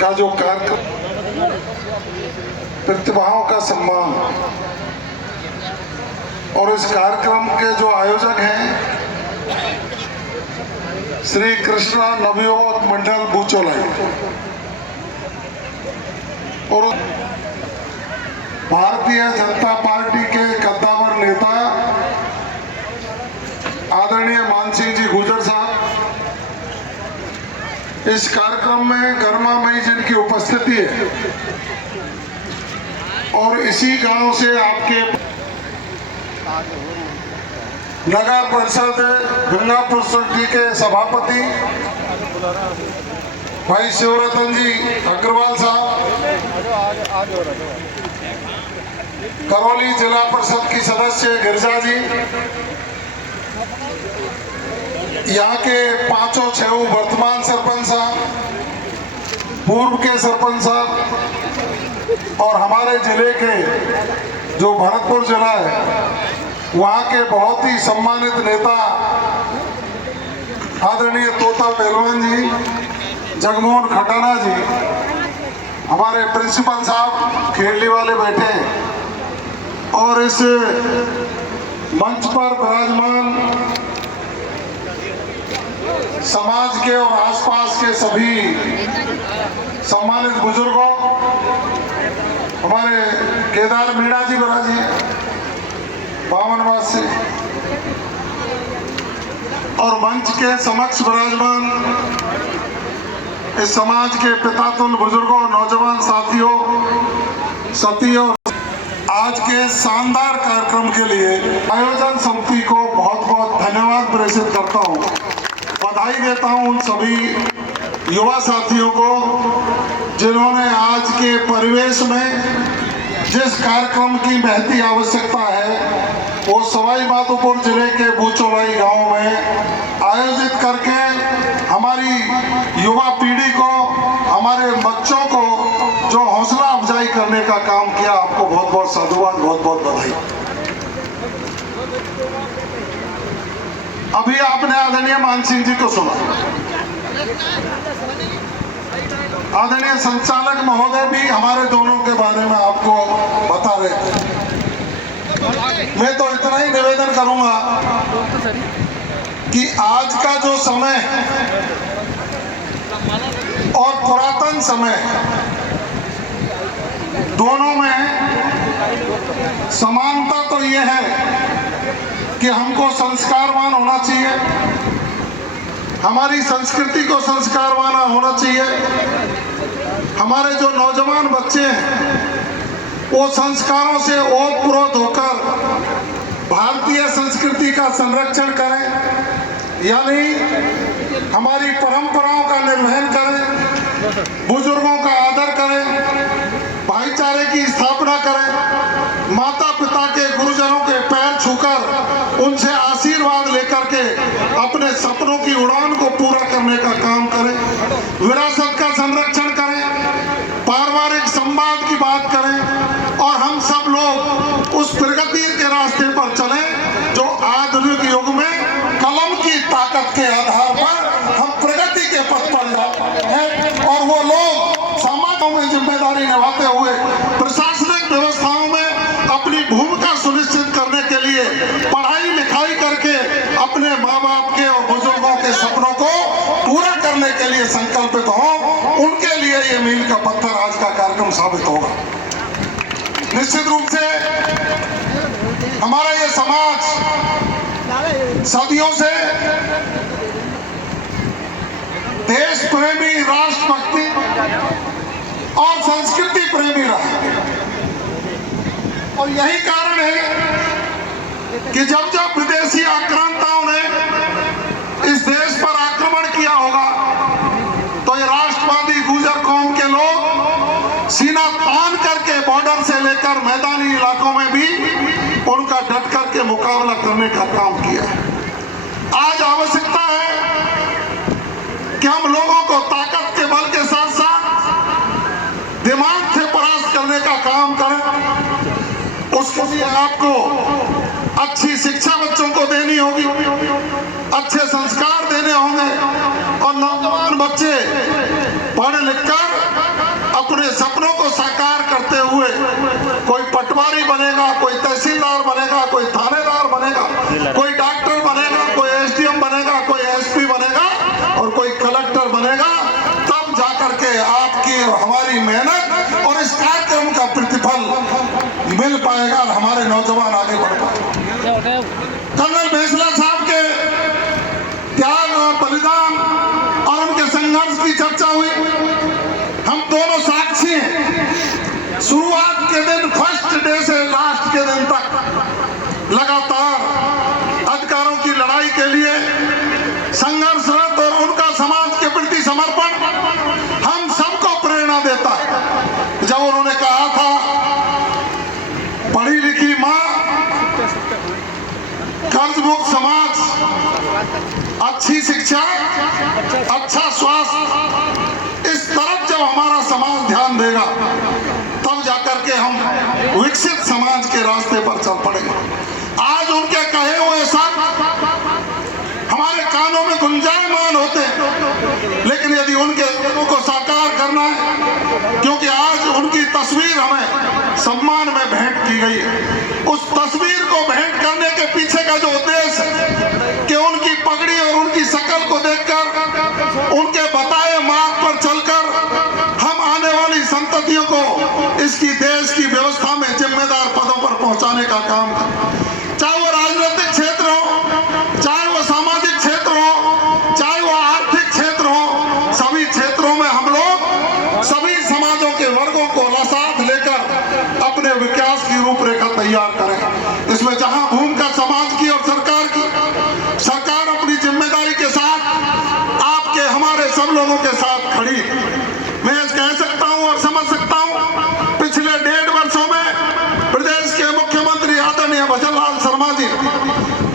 का जो कार्यक्रम प्रतिभाओं का सम्मान और इस कार्यक्रम के जो आयोजक हैं श्री कृष्णा नवयुवक मंडल बुचोलाई और भारतीय जनता पार्टी के कद्दावर नेता आदरणीय मानसिंह जी गुर्जर साहब, इस कार्यक्रम में गर्मामयी जिनकी उपस्थिति है और इसी गांव से आपके नगर परिषद गंगापुर सोटी के सभापति भाई शिवरतन जी अग्रवाल साहब, करौली जिला परिषद की सदस्य गिरजा जी, यहाँ के पांचों छह वर्तमान सरपंच साहब, पूर्व के सरपंच साहब और हमारे जिले के जो भरतपुर जिला है वहाँ के बहुत ही सम्मानित नेता आदरणीय तोता पहलवान जी, जगमोहन खटाना जी, हमारे प्रिंसिपल साहब खेड़ली वाले बैठे और इस मंच पर विराजमान समाज के और आसपास के सभी सम्मानित बुजुर्गों, हमारे केदार मीणा जी बरा जी बावनवास से और मंच के समक्ष विराजमान इस समाज के पितातुल्य बुजुर्गों, नौजवान साथियों, सतियों, आज के शानदार कार्यक्रम के लिए आयोजन समिति को बहुत बहुत धन्यवाद प्रेषित करता हूं। बधाई देता हूं उन सभी युवा साथियों को जिन्होंने आज के परिवेश में जिस कार्यक्रम की महती आवश्यकता है वो सवाई माधोपुर जिले के बुचोलाई गांव में आयोजित करके हमारी युवा पीढ़ी को, हमारे बच्चों को जो हौसला अफजाई करने का काम किया, आपको बहुत बहुत साधुवाद, बहुत बहुत बधाई। अभी आपने आदरणीय मानसिंह जी को सुना, आदरणीय संचालक महोदय भी हमारे दोनों के बारे में आपको बता रहे थे। मैं तो इतना ही निवेदन करूंगा कि आज का जो समय और पुरातन समय दोनों में समानता तो ये है कि हमको संस्कारवान होना चाहिए, हमारी संस्कृति को संस्कारवान होना चाहिए। हमारे जो नौजवान बच्चे हैं वो संस्कारों से ओतप्रोत होकर भारतीय संस्कृति का संरक्षण करें, यानी हमारी परंपराओं का निर्वहन करें, बुजुर्गों का आदर करें, भाईचारे की स्थापना करें, माता पिता के, गुरुजनों के पैर छूकर उनसे आशीर्वाद लेकर के अपने सपनों की उड़ान को पूरा करने का काम करें, विरासत का संरक्षण करें, पारिवारिक संवाद की बात करें और हम सब लोग उस प्रगति के रास्ते पर चलें जो आधुनिक युग में कलम की ताकत के आधार पर हम प्रगति के पथ पर जाते हैं और वो लोग समाजों में जिम्मेदारी निभाते हुए प्रशासनिक व्यवस्थाओं में अपनी भूमिका सुनिश्चित करने के लिए पढ़ाई लिखाई करके अपने माँ बाप के और बुजुर्गों के सपनों को पूरा करने के लिए संकल्पित हों, उनके लिए ये मील का पत्थर आज का कार्यक्रम साबित होगा। निश्चित रूप से हमारा ये समाज सदियों से देश प्रेमी, राष्ट्रभक्ति और संस्कृति प्रेमी रहा और यही कारण है कि जब जब विदेशी आक्रांताओं ने इस देश पर आक्रमण किया होगा तो ये राष्ट्रवादी गुर्जर कौम के लोग सीना तान करके बॉर्डर से लेकर मैदानी इलाकों में भी उनका डट करके मुकाबला करने का काम किया है। आज आवश्यकता है कि हम लोगों को ताकत के बल के साथ साथ दिमाग से परास्त करने का काम करें। उसके लिए आपको अच्छी शिक्षा बच्चों को देनी होगी, अच्छे संस्कार देने होंगे और नौजवान कोई डॉक्टर बनेगा, कोई एसडीएम बनेगा, कोई एसपी बनेगा और कोई कलेक्टर बनेगा, तब जाकर के आपकी और हमारी मेहनत और इस कार्यक्रम का प्रतिफल मिल पाएगा और हमारे नौजवान आगे बढ़ पाएंगे। कर्नल भेसला साहब के त्याग और बलिदान और उनके संघर्ष की चर्चा हुई। हम दोनों साक्षी हैं। शुरुआत के दिन, फर्स्ट डे से लास्ट के दिन तक लगातार अधिकारों की लड़ाई के लिए संघर्षरत और उनका समाज के प्रति समर्पण हम सबको प्रेरणा देता है। जब उन्होंने कहा था, पढ़ी लिखी माँ, कर्जमुक्त समाज, अच्छी शिक्षा, अच्छा स्वास्थ्य, इस तरफ जब हमारा समाज ध्यान देगा तब जाकर के हम विकसित समाज के रास्ते पर चल पड़ेंगे। आज उनके कहे हुए सब हमारे कानों में गुंजायमान होते हैं, लेकिन यदि उनके सपनों को साकार करना है, क्योंकि आज उनकी तस्वीर हमें सम्मान में भेंट की गई है, उस तस्वीर को भेंट करने के पीछे का जो उद्देश्य है कि उनकी पगड़ी और उनकी शकल को देखकर, उनके बताए मार्ग पर चलकर हम आने वाली संततियों को इसकी देश की व्यवस्था में जिम्मेदार पदों पर पहुंचाने का काम करें। चाहे वो राजनीतिक क्षेत्र हो, चाहे वो सामाजिक क्षेत्र हो, चाहे वो आर्थिक क्षेत्र हो, सभी क्षेत्रों में हम लोग सभी समाजों के वर्गों को साथ लेकर अपने विकास की रूपरेखा तैयार करें। इसमें जहां भूमिका समाज की और सरकार की, सरकार अपनी जिम्मेदारी के साथ आपके हमारे सब लोगों के साथ खड़ी। मैं कह सकता हूं और समझ सकता हूं, पिछले 1.5 वर्षों में प्रदेश के मुख्यमंत्री आदरणीय भजन लाल शर्मा जी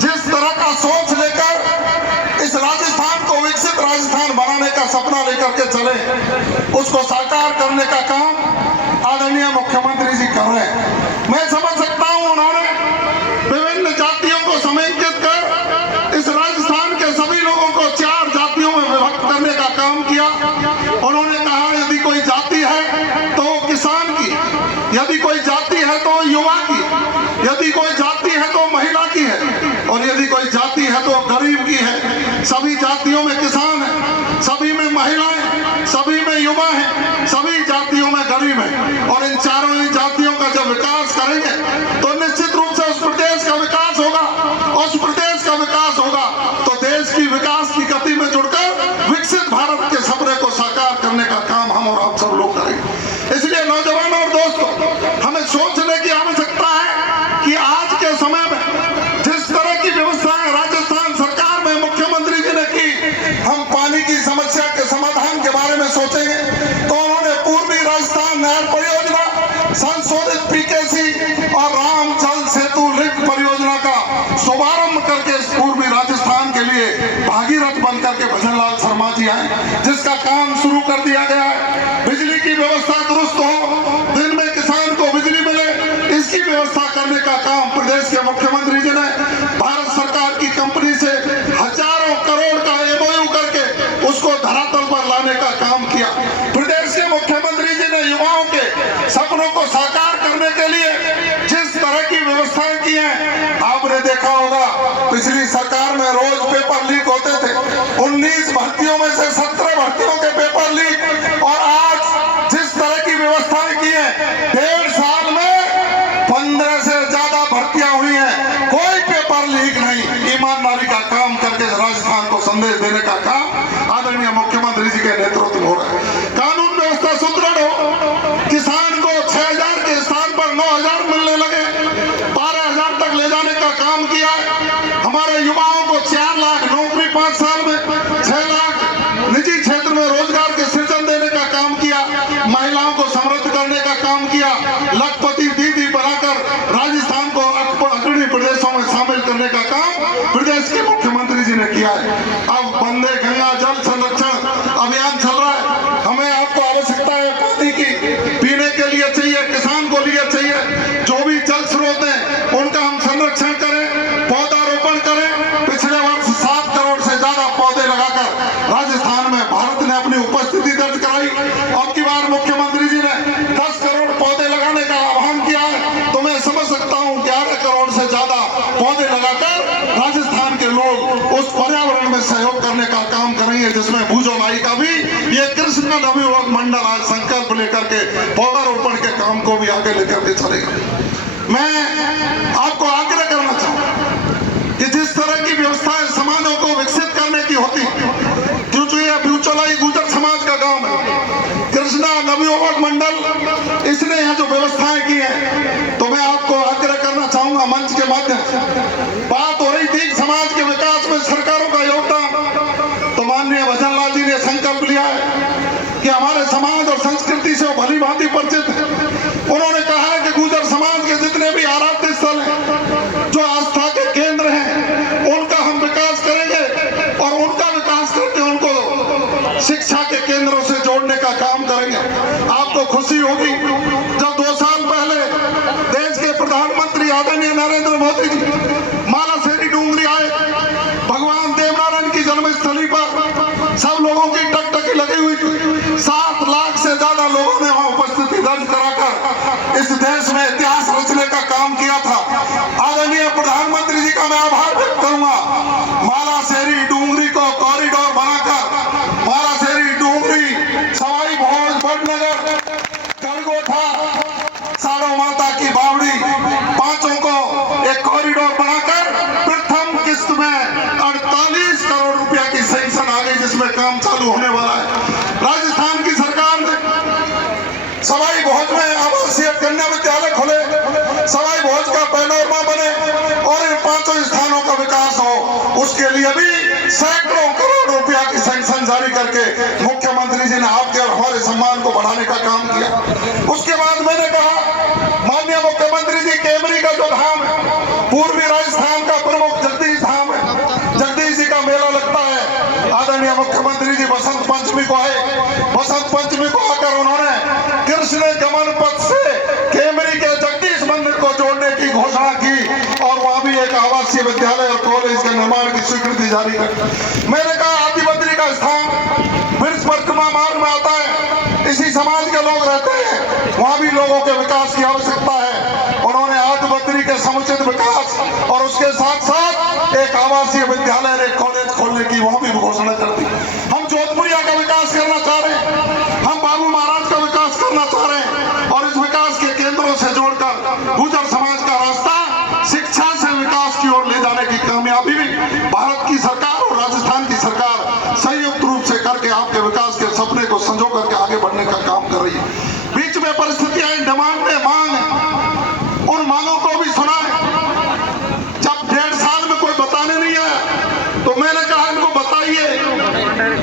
जिस तरह का सोच लेकर इस राजस्थान को विकसित राजस्थान बनाने का सपना लेकर के चले, उसको साकार करने का काम आदरणीय मुख्यमंत्री जी कर रहे हैं। मैं समझ सकता हूं, उन्होंने विभिन्न जातियों को समेकित कर इस राजस्थान के सभी लोगों को 4 जातियों में विभक्त करने का काम किया। उन्होंने कहा, यदि कोई जाति है तो किसान की, यदि कोई जाति है तो युवा की, यदि कोई जाति है तो महिला की है, और यदि कोई जाति है तो गरीब की है। सभी जातियों में किसान है, सभी में महिलाएं, सभी में युवा है, सभी जातियों में गरीब है। और इन चारों ही जातियों का जब विकास करेंगे तो निश्चित रूप से उस प्रदेश का विकास होगा। उस प्रदेश का विकास होगा तो देश की विकास की गति में जुड़कर विकसित भारत के सपने को साकार करने का काम हम और आप सब लोग करेंगे। इसलिए नौजवानों और दोस्तों, हमें सोचने की आवश्यकता है कि आज के समय में जिस तरह की व्यवस्थाएं राजस्थान सरकार में मुख्यमंत्री जी ने की, हम पानी की समस्या के समाधान के बारे में सोचेंगे तो उन्होंने पूर्वी राजस्थान नहर परियोजना, संशोधित पीकेसी और राम जल सेतु लिंक परियोजना का शुभारंभ करके इस पूर्वी राजस्थान के लिए भागीरथ बनकर के भजन लाल शर्मा जी आए, जिसका काम शुरू कर दिया गया है। बिजली की व्यवस्था दुरुस्त हो, दिन में किसान को बिजली मिले, इसकी व्यवस्था करने का काम प्रदेश के मुख्यमंत्री जी ने भारत सरकार की कंपनी से हजारों करोड़ का एमओयू करके उसको धरातल पर लाने का काम किया। प्रदेश के मुख्यमंत्री जी ने युवाओं के सपनों को साकार करने के लिए जिस तरह की व्यवस्थाएं की हैं, आपने देखा होगा पिछली सरकार में रोज पेपर लीक होते थे। 19 भर्तियों में से 17 भर्तियों के पेपर लीक, और आज जिस तरह की व्यवस्थाएं की हैं, 1.5 साल में 15 से ज्यादा भर्तियां हुई हैं, कोई पेपर लीक नहीं। ईमानदारी का काम करके राजस्थान को संदेश देने का काम आदरणीय मुख्यमंत्री जी के नेतृत्व में हो रहा है। कानून व्यवस्था सुदृढ़ हो, किसान को 6,000 के स्थान पर 9,000 मिलने लगे, 12,000 तक ले जाने का काम किया। हमारे युवाओं को 4 लाख नौकरी 5 साल में, 6 लाख निजी क्षेत्र में रोजगार के सृजन देने का काम किया, महिलाओं को समृद्ध करने का काम किया, लखपति दीदी बनाकर राजस्थान को अग्रणी प्रदेशों में शामिल करने का काम प्रदेश के मुख्यमंत्री जी ने किया है। अब वंदे गंगा जल संरक्षण अभियान चल रहा है। हमें आपको आवश्यकता है पानी की, पीने के लिए चाहिए, किसान को लिए चाहिए। जो भी जल स्रोत है उनका हम संरक्षण करें, पौधारोपण करें। पिछले वर्ष 7 करोड़ से ज्यादा पौधे लगाकर राजस्थान में भारत ने अपनी उपस्थिति दर्ज कराई। अब की बार मुख्यमंत्री जी ने 10 करोड़ पौधे लगाने का आह्वान किया है, तो मैं समझ सकता हूँ 11 करोड़ से ज्यादा पौधे लगाकर राजस्थान लोग उस पर्यावरण में सहयोग करने का काम करेंगे जिसमें भूजोलाई का भी ये कृष्ण नवयुवक मंडल आज संकल्प लेकर के पौधारोपण के काम को भी आगे लेकर के चलेगा। मैं आपको आग्रह करना चाहूँ कि जिस तरह की व्यवस्थाएं समाजों को विकसित करने की होती, क्योंकि ये भूजोलाई गुर्जर समाज का गांव है, कृष्णा नवयुवक मंडल इसने यहाँ जो व्यवस्थाएं की है, तो मैं आपको आग्रह करना चाहूंगा मंच के माध्यम से। बात हो रही थी समाज के विकास में सरकारों का योगदान, तो माननीय भजन लाल जी ने संकल्प लिया है कि हमारे समाज और संस्कृति से वो भली भांति परिचित है। उन्होंने कहा है कि गुर्जर समाज के जितने भी आराध्य स्थल हैं, जो आस्था के केंद्र हैं, उनका हम विकास करेंगे और उनका विकास करके उनको शिक्षा के केंद्रों से जोड़ने का काम करेंगे। आपको खुशी होगी जब 2 साल पहले देश के प्रधानमंत्री आदरणीय नरेंद्र मोदी जी मालासेरी डूंगरी आए, भगवान देवनारायण की जन्मस्थली पर सब लोगों की टकटकी लगी हुई थी। 7 लाख से ज्यादा लोगों ने वहां उपस्थिति दर्ज कराकर इस देश में इतिहास रचने का काम किया था। आदरणीय प्रधानमंत्री जी का मैं आभार व्यक्त करूंगा। मालासेरी डूंगरी को कॉरिडोर बनाकर मालासेरी डूंगरी, सवाई भोज, बड़नगर, गलगोथा, साड़ो माता की बावड़ी, पांचों को एक कॉरिडोर बनाकर प्रथम किस्त में 48 करोड़ रुपया की सैंक्शन आ गई, जिसमें काम चालू होने वाला है। राजस्थान की सरकार ने सवाई भोज में आवासीय कन्या विद्यालय खोले, सवाई भोज का पैनोरमा बने और इन 5 स्थानों का विकास हो, उसके लिए भी सैकड़ों करोड़ रुपया की सैंक्शन जारी करके मुख्यमंत्री जी ने आपके और हमारे सम्मान को बढ़ाने का काम किया। उसके बाद मैंने कहा माननीय मुख्यमंत्री जी, कैमरी का जो धाम है, पूर्वी राजस्थान का प्रमुख जगदीश धाम है, जगदीश जी का मेला लगता है। आदरणीय मुख्यमंत्री जी बसंत पंचमी को आए, बसंत पंचमी को आकर उन्होंने कृष्ण गमन पथ से कैमरी के जगदीश मंदिर को जोड़ने की घोषणा की और वहां भी एक आवासीय विद्यालय और कॉलेज के निर्माण की स्वीकृति जारी कर। मैंने कहा आदिबद्री का स्थान वृक्ष परिक्रमा मार्ग में आता है, इसी समाज के लोग रहते हैं, वहां भी लोगों के विकास की आवश्यकता है। उन्होंने आदिबद्री के समुचित विकास और उसके साथ साथ एक आवासीय विद्यालय और एक कॉलेज खोलने की वहां भी घोषणा कर दी। हम जोधपुरिया का विकास करना चाह रहे हैं, हम बाबू महाराज का विकास करना चाह रहे हैं और इस विकास के केंद्रों से जोड़कर गुर्जर समाज का रास्ता शिक्षा से विकास की ओर ले जाने की कामयाबी भी भारत की सरकार और राजस्थान की सरकार संयुक्त रूप से करके आपके विकास के सपने को संजो करके आगे बढ़ने का काम कर रही है। बीच में परिस्थितियां, डिमांड में मांग है, उन मांगों को भी सुना है। जब 1.5 साल में कोई बताने नहीं आया तो मैंने कहा इनको बताइए,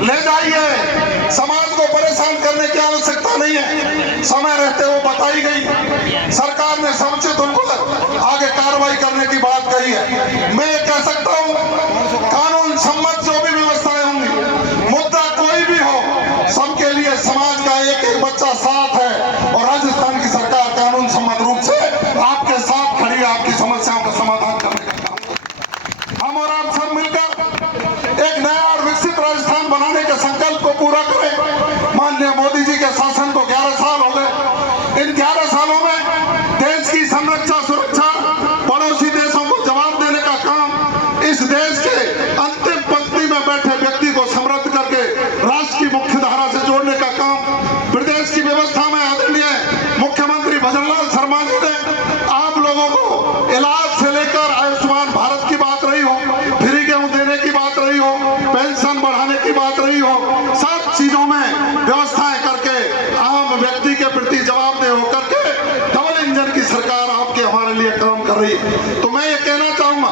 ले जाइए, समाज को परेशान करने की आवश्यकता नहीं है। समय रहते वो बताई गई, सरकार ने समुचित उनको आगे कार्रवाई करने की बात कही है। मैं ये कह सकता हूँ कानून सम्मत जो भी व्यवस्थाएं होंगी, मुद्दा कोई भी हो, सबके लिए समाज का एक एक बच्चा साथ है और राजस्थान की सरकार कानून सम्मत रूप से आपके साथ खड़ी है, आपकी समस्याओं का समाधान करने का काम। हम और आप सब मिलकर एक नया और विकसित राजस्थान बनाने के संकल्प को पूरा करें। माननीय मोदी जी के शासन को 11 साल हो गए। इन 11 सालों में देश की संरक्षा, सुरक्षा, पड़ोसी देशों को जवाब देने का काम, इस देश के अंतिम पंक्ति में बैठे व्यक्ति को समृद्ध करके राष्ट्र की मुख्य धारा से जोड़ने का काम, प्रदेश की व्यवस्था में आदरणीय मुख्यमंत्री भजन लाल शर्मा जी ने आप लोगों को इलाज से लेकर आयुष्मान भारत की बात रही हो, फ्री गेहूं देने की बात रही हो, पेंशन बढ़ाने की बात रही हो, सब चीजों में व्यवस्थाएं करके आम व्यक्ति के प्रति जवाबदेह होकर के डबल इंजन की सरकार आपके हमारे लिए काम कर रही है। तो मैं ये कहना चाहूंगा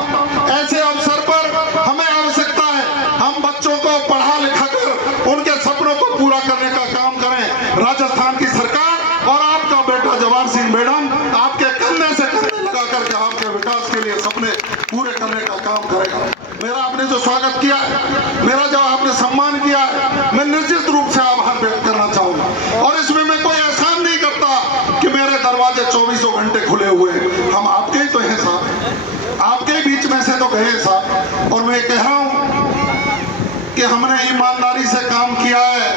ऐसे अवसर पर हमें आवश्यकता है हम बच्चों को पढ़ा लिखा कर उनके सपनों को पूरा करने का काम करें। राजस्थान की सरकार और आपका बेटा जवाहर सिंह मैडम आपके कंधे से कंधे लगा करके आपके विकास के लिए सपने पूरे करने का काम करेगा। मेरा आपने जो स्वागत किया है, मेरा जो आपने सम्मान किया है, मैं निश्चित रूप से आभार व्यक्त करना चाहूंगा। और इसमें मैं कोई एहसान नहीं करता कि मेरे दरवाजे 24 घंटे खुले हुए हैं। हम आपके ही तो हैं साहब, आपके ही बीच में से तो गए साहब। और मैं कह रहा हूं कि हमने ईमानदारी से काम किया है,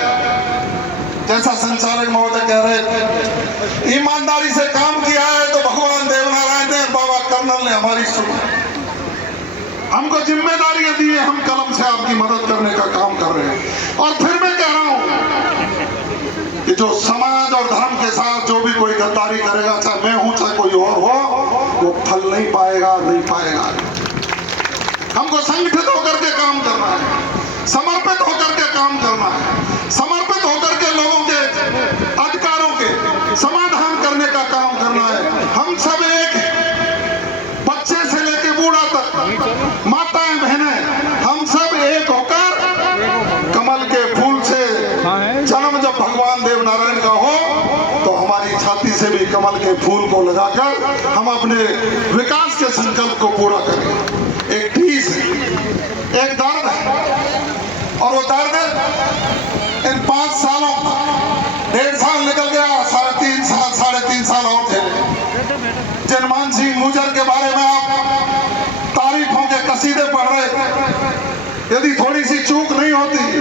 जैसा संचालक महोदय कह रहे थे, ईमानदारी से काम किया है तो भगवान देवनारायण ने, बाबा कर्नल ने हमारी सुनी। हमको हमको जिम्मेदारियां दी है, हम कलम से आपकी मदद करने का काम कर रहे हैं। और फिर मैं कह रहा हूं कि जो समाज और धर्म के साथ जो भी कोई गद्दारी करेगा, चाहे मैं हूं चाहे कोई और हो, वो फल नहीं पाएगा, नहीं पाएगा। हमको संगठित होकर के काम करना है, समर्पित होकर के काम करना है, समर्पित होकर के लोगों के अधिकारों के समाधान करने का काम करना है। हम सब एक, बच्चे से लेके बूढ़ा तक, माताएं बहनें, हम सब एक होकर कमल के फूल से जन्म जब भगवान देव नारायण का हो, तो हमारी छाती से भी कमल के फूल को लगाकर हम अपने विकास के संकल्प को पूरा करें। एक ठेस है, एक दर्द है, और वो दर्द इन 5 सालों, 1.5 साल निकल गया, 3.5 साल और थे। जिन मान सिंह गुर्जर के बारे में आप तारीफों के कसीदे पढ़ रहे थे, यदि थोड़ी सी चूक नहीं होती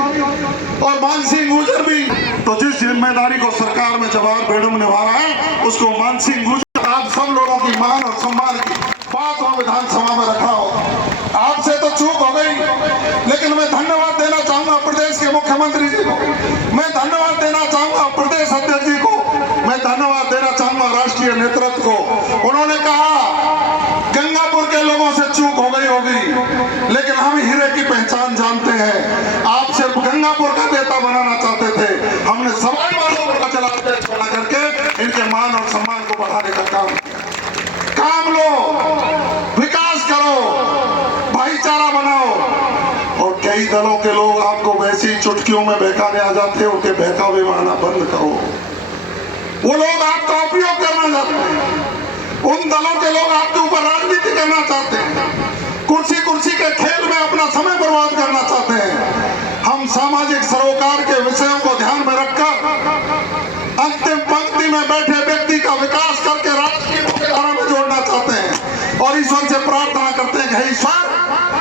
और मान सिंह गुर्जर भी, तो जिस जिम्मेदारी को सरकार में जवाहर बेगम निभा रहा है, उसको मान सिंह गुर्जर आप सब लोगों की मान और सम्मान की बात वहां विधानसभा में रखा हो। आपसे तो चूक हो गई, लेकिन मैं धन्यवाद देना चाहूंगा प्रदेश के मुख्यमंत्री जी को, मैं धन्यवाद देना चाहूंगा प्रदेश अध्यक्ष जी को, मैं धन्यवाद देना चाहूंगा राष्ट्रीय नेतृत्व को। उन्होंने कहा गंगापुर के लोगों से चूक हो गई होगी, लेकिन हम हीरे की पहचान जानते हैं। आप सिर्फ गंगापुर का नेता बनाना चाहते थे, हमने सवाई वालों को चलाते छोड़ा करके इनके मान और सम्मान को बढ़ाने का काम किया। काम लो, विकास करो, भाईचारा बनाओ। और कई दलों के लोग आपको वैसी चुटकियों में बहकाने आ जाते हैं, उनके बहकावे में आना बंद करो। वो लोग आपका उपयोग करना चाहते हैं, उन दलों के लोग आपके ऊपर राजनीति करना चाहते हैं, कुर्सी के खेल में अपना समय बर्बाद करना चाहते हैं। हम सामाजिक सरोकार के विषयों को ध्यान में रखकर अंतिम पंक्ति में बैठे व्यक्ति का विकास करके राष्ट्र की मुख्यधारा में जोड़ना चाहते हैं, और ईश्वर से प्रार्थना करते हैं कि हे ईश्वर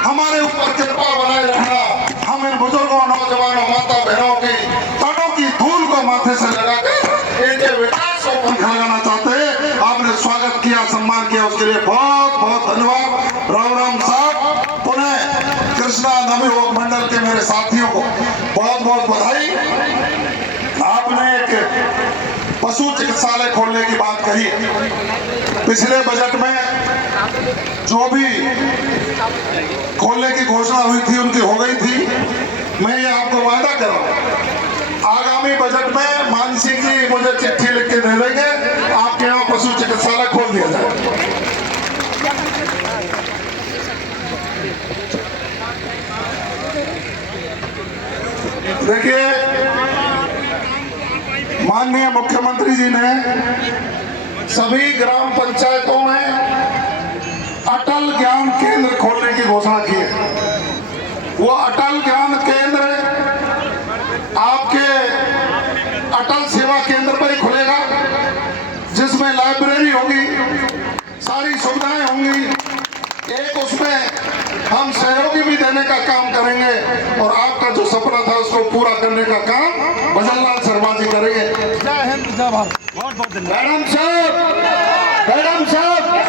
हमारे ऊपर कृपा बनाए रखना। हम इन बुजुर्गों, नौजवानों, माता बहनों की तनों की धूल को माथे से लगाकर इनके विकास को पंख लगाना चाहते हैं। आपने स्वागत किया, सम्मान किया, उसके लिए बहुत बहुत धन्यवाद। राम राम साहब, पुनः कृष्णा नवी योग मंडल के मेरे साथियों को बहुत बहुत बधाई। आपने एक पशु चिकित्सालय खोलने की बात कही है। पिछले बजट में जो भी खोलने की घोषणा हुई थी उनकी हो गई थी। मैं ये आपको वादा कर रहा हूं, आगामी बजट में मानसी जी मुझे चिट्ठी लिख के दे देंगे, आपके यहाँ पशु चिकित्सालय खोल दिया जाए। देखिए, माननीय मुख्यमंत्री जी ने सभी ग्राम पंचायतों में अटल ज्ञान केंद्र खोलने की घोषणा की है। वो अटल ज्ञान केंद्र आपके अटल सेवा केंद्र पर ही खुलेगा, जिसमें लाइब्रेरी होगी, सारी सुविधाएं होंगी। एक उसमें हम सहयोगी भी देने का काम करेंगे, और आपका जो सपना था उसको पूरा करने का काम भजनलाल शर्मा जी करेंगे। जय हिंद, जय भारत। बहुत बहुत धन्यवाद। मैडम साहब